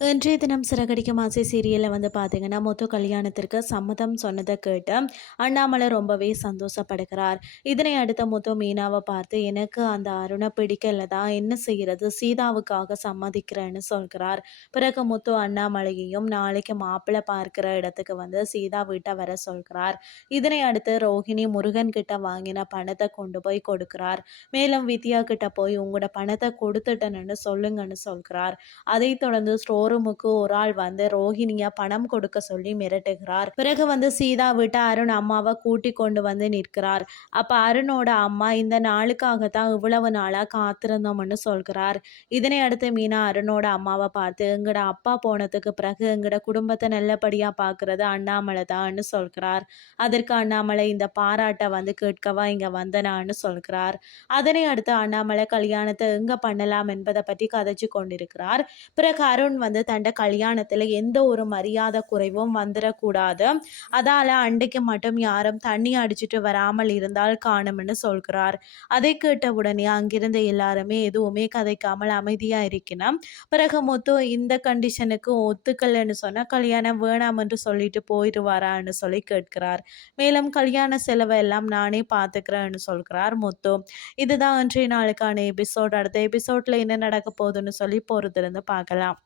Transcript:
இன்றைய தினம் சிறகடிக்கும் ஆசை சீரியலில் வந்து பார்த்தீங்கன்னா முத்து கல்யாணத்திற்கு சம்மதம் சொன்னதை கேட்டு அண்ணாமலை ரொம்பவே சந்தோஷப்படுகிறார். இதனை அடுத்த முத்து மீனாவை பார்த்து எனக்கு அந்த அருணை பிடிக்கல தான். என்ன செய்கிறது சீதாவுக்காக சம்மதிக்கிறேன்னு சொல்கிறார். பிறகு முத்து அண்ணாமலையையும் நாளைக்கு மாப்பிள்ளை பார்க்கிற இடத்துக்கு வந்து சீதா வீட்டை வர சொல்கிறார். இதனை அடுத்து ரோஹிணி முருகன் கிட்ட வாங்கின பணத்தை கொண்டு போய் கொடுக்கிறார். மேலும் வித்யா கிட்ட போய் உங்களோட பணத்தை கொடுத்துட்டேன்னு சொல்லுங்கன்னு சொல்கிறார். அதைத் தொடர்ந்து ஸ்டோர் ஷோரூமுக்கு ஒரு ஆள் வந்து ரோஹிணியா பணம் கொடுக்க சொல்லி மிரட்டுகிறார். பிறகு வந்து சீதா விட்டு அருண் அம்மாவை கூட்டி கொண்டு வந்து நிற்கிறார். அப்ப அருணோட அம்மா இந்த நாளுக்காகத்தான் இவ்வளவு நாளா காத்திருந்தோம்னு சொல்கிறார். இதனை அடுத்து மீனா அருணோட அம்மாவை பார்த்து எங்கட அப்பா போனதுக்கு பிறகு எங்கட குடும்பத்தை நல்லபடியா பாக்குறது அண்ணாமலை தான்னு சொல்கிறார். அதற்கு அண்ணாமலை இந்த பாராட்டை வந்து கேட்கவா இங்க வந்தனான்னு சொல்கிறார். அதனை அடுத்து அண்ணாமலை கல்யாணத்தை எங்க பண்ணலாம் என்பதை பற்றி கதைச்சு கொண்டிருக்கிறார். பிறகு அருண் வந்து தண்ட கல்யாணத்தில் எந்த ஒரு மரியாதை குறைவும் வந்துடக்கூடாது அதால் அண்டைக்கு மட்டும் யாரும் தண்ணி அடிச்சுட்டு வராமல் இருந்தால் காணும்னு சொல்கிறார். அதை கேட்ட உடனே அங்கிருந்த எல்லாருமே எதுவுமே கதைக்காமல் அமைதியாக இருக்கணும். பிறகு முத்து இந்த கண்டிஷனுக்கு ஒத்துக்கலைன்னு சொன்னால் கல்யாணம் வேணாம் என்று சொல்லிட்டு போயிடுவாரான்னு சொல்லி கேட்கிறார். மேலும் கல்யாண செலவை எல்லாம் நானே பார்த்துக்கிறேன்னு சொல்கிறார் முத்து. இதுதான் இன்றைய நாளுக்கான எபிசோட் அடுத்த எபிசோட்ல என்ன நடக்க போகுதுன்னு சொல்லி பொறுத்திருந்து பார்க்கலாம்.